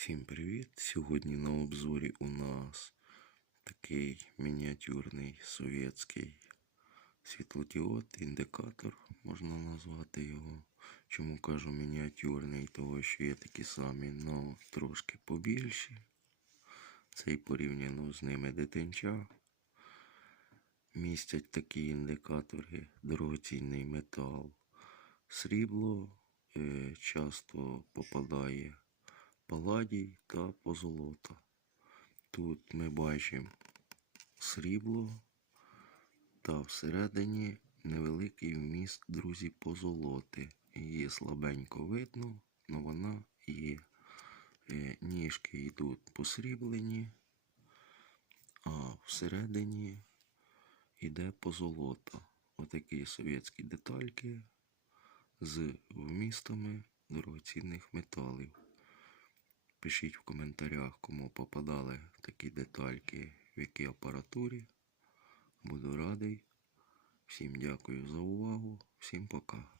Всім привіт! Сьогодні на обзорі у нас такий мініатюрний совєтський світлодіод, індикатор, можна назвати його. Чому кажу мініатюрний? Тому що є такі самі, але трошки побільші. Цей порівняно з ними дитинча. Містять такі індикатори, дорогоцінний метал, срібло е, часто попадає паладій та позолота. Тут ми бачимо срібло та всередині невеликий вміст, друзі, позолоти. Її слабенько видно, але вона є. Е, Ніжки йдуть посріблені, а всередині йде позолота. Отакі совєтські детальки з вмістами дорогоцінних металів. Пишіть в коментарях, кому попадали такі детальки, в якій апаратурі. Буду радий. Всім дякую за увагу. Всім пока.